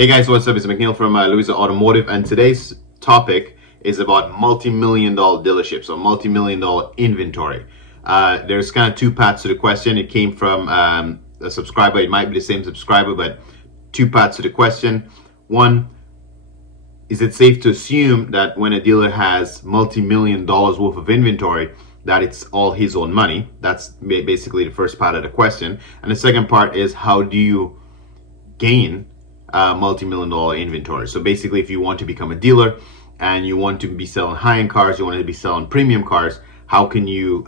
Hey guys, what's up? It's McNeil from Louison Automotive, and today's topic is about multi-million dollar dealerships or multi-million dollar inventory. There's kind of two parts to the question. It came from a subscriber. It might be the same subscriber, but two parts to the question. One, is it safe to assume that when a dealer has multi-million dollars worth of inventory, that it's all his own money? That's basically the first part of the question. And the second part is, how do you gain multi-million dollar inventory? So basically, if you want to become a dealer and you want to be selling high-end cars, you want to be selling premium cars, how can you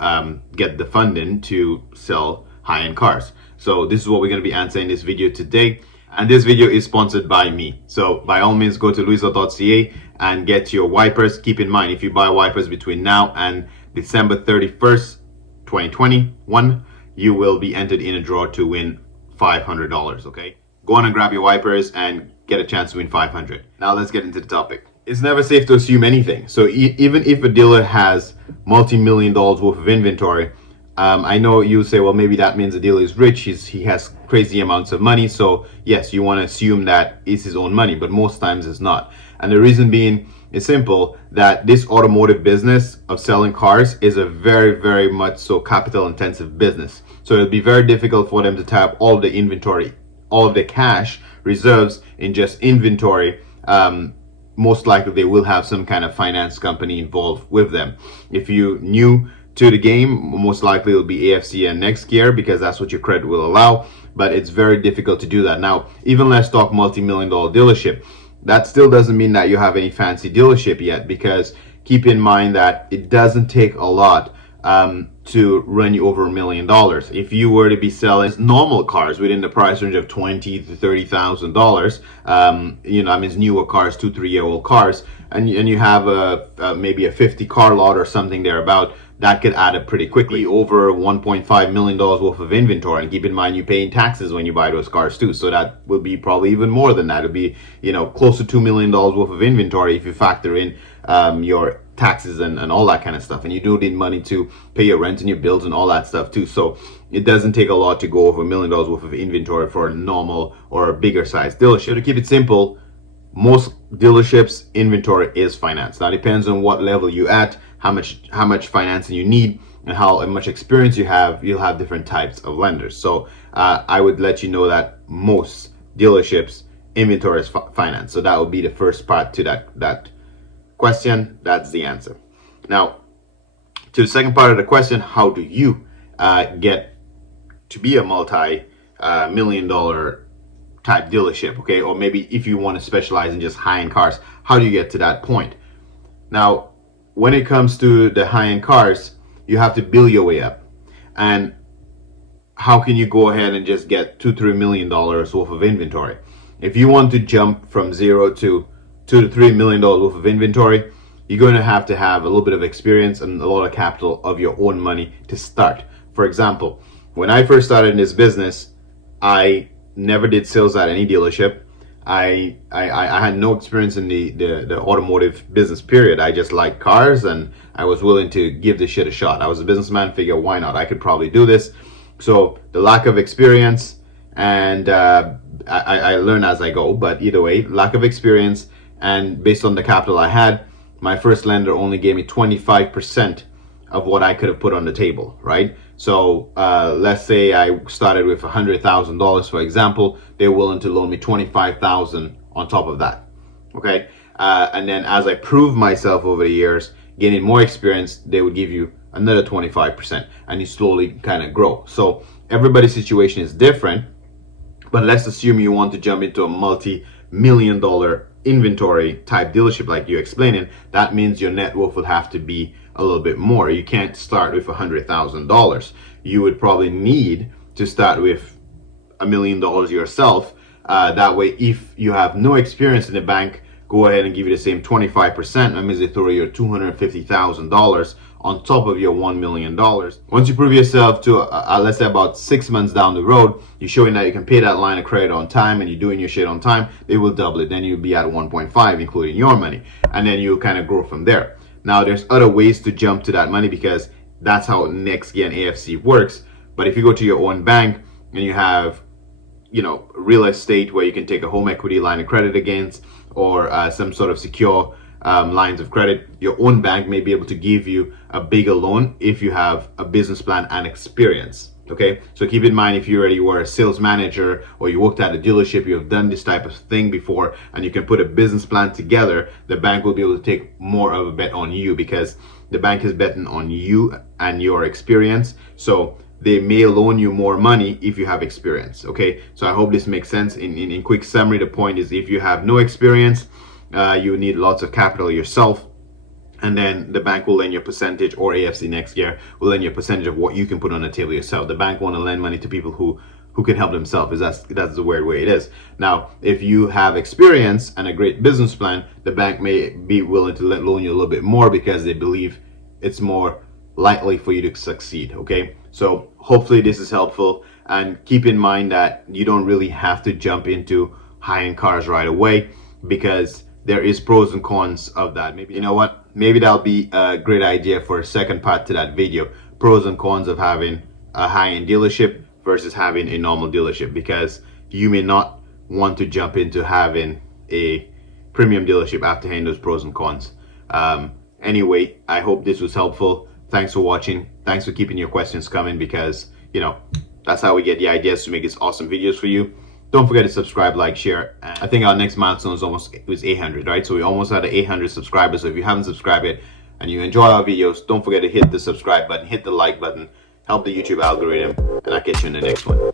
get the funding to sell high-end cars? So this is what we're going to be answering in this video today, and this video is sponsored by me. So by all means, go to louison.ca and get your wipers. Keep in mind, if you buy wipers between now and December 31st 2021, you will be entered in a draw to win $500. Okay, go on and grab your wipers and get a chance to win 500. Now let's get into the topic. It's never safe to assume anything. So even if a dealer has multi-million dollars worth of inventory, I know you say, well, maybe that means the dealer is rich, he has crazy amounts of money. So yes, you want to assume that it's his own money, but most times it's not. And the reason being is simple, that this automotive business of selling cars is a very, very much so capital intensive business. So it'll be very difficult for them to tap all of the inventory, all of the cash reserves in just inventory. Most likely they will have some kind of finance company involved with them. If you're new to the game, most likely it'll be AFC and next gear, because that's what your credit will allow, but it's very difficult to do that. Now, even let's talk multi-million dollar dealership. That still doesn't mean that you have any fancy dealership yet, because keep in mind that it doesn't take a lot to run you over $1 million. If you were to be selling normal cars within the price range of $20,000 to $30,000, you know, I mean, newer cars, 2-3-year-old cars, and you have maybe a 50 car lot or something thereabout, that could add up pretty quickly over $1.5 million worth of inventory. And keep in mind, you're paying taxes when you buy those cars too, so that will be probably even more than that. It'll be, you know, close to $2 million worth of inventory if you factor in your taxes and all that kind of stuff. And you do need money to pay your rent and your bills and all that stuff too. So it doesn't take a lot to go over $1 million worth of inventory for a normal or a bigger size dealership. To keep it simple, most dealerships inventory is financed. Now it depends on what level you're at, how much financing you need, and how much experience you have. You'll have different types of lenders. So I would let you know that most dealerships inventory is financed. So that would be the first part to that question. That's the answer. Now to the second part of the question, how do you get to be a multi-million dollar type dealership? Okay, or maybe if you want to specialize in just high-end cars, how do you get to that point? Now when it comes to the high-end cars, you have to build your way up. And how can you go ahead and just get $2-3 million worth of inventory? If you want to jump from 0 to $2 to $3 million worth of inventory, you're going to have a little bit of experience and a lot of capital of your own money to start. For example, when I first started in this business, I never did sales at any dealership. I had no experience in the automotive business period. I just liked cars and I was willing to give this shit a shot. I was a businessman, figure why not? I could probably do this. So the lack of experience, and I learn as I go, but either way, lack of experience, and based on the capital I had, my first lender only gave me 25% of what I could have put on the table, right? So let's say I started with $100,000, for example. They're willing to loan me $25,000 on top of that, okay? And then as I prove myself over the years, gaining more experience, they would give you another 25%, and you slowly kind of grow. So everybody's situation is different, but let's assume you want to jump into a multi-million dollar inventory type dealership like you're explaining. That means your net worth would have to be a little bit more. You can't start with $100,000. You would probably need to start with $1 million yourself. That way, if you have no experience in the bank, go ahead and give you the same 25%. That means they throw you $250,000 on top of your $1 million. Once you prove yourself to, let's say about 6 months down the road, you're showing that you can pay that line of credit on time and you're doing your shit on time, they will double it. Then you'll be at 1.5, including your money. And then you'll kind of grow from there. Now, there's other ways to jump to that money, because that's how next gen AFC works. But if you go to your own bank and you have real estate where you can take a home equity line of credit against, or some sort of secure lines of credit, your own bank may be able to give you a bigger loan if you have a business plan and experience. Okay, so keep in mind, if you already were a sales manager or you worked at a dealership, you have done this type of thing before, and you can put a business plan together, the bank will be able to take more of a bet on you, because the bank is betting on you and your experience. So they may loan you more money if you have experience. Okay, so I hope this makes sense. In quick summary, the point is, if you have no experience, you need lots of capital yourself, and then the bank will lend you a percentage, or AFC next year will lend you a percentage of what you can put on the table yourself. The bank want to lend money to people who can help themselves. That's the weird way it is. Now, if you have experience and a great business plan, the bank may be willing to loan you a little bit more, because they believe it's more likely for you to succeed. Okay, so hopefully this is helpful, and keep in mind that you don't really have to jump into high-end cars right away, because there is pros and cons of that. Maybe, you know what, maybe that'll be a great idea for a second part to that video: pros and cons of having a high-end dealership versus having a normal dealership, because you may not want to jump into having a premium dealership after hearing those pros and cons. Anyway, I hope this was helpful. Thanks for watching. Thanks for keeping your questions coming, because that's how we get the ideas to make these awesome videos for you. Don't forget to subscribe, like, share. And I think our next milestone was 800, right? So we almost had 800 subscribers. So if you haven't subscribed yet and you enjoy our videos, don't forget to hit the subscribe button, hit the like button, help the YouTube algorithm, and I'll catch you in the next one.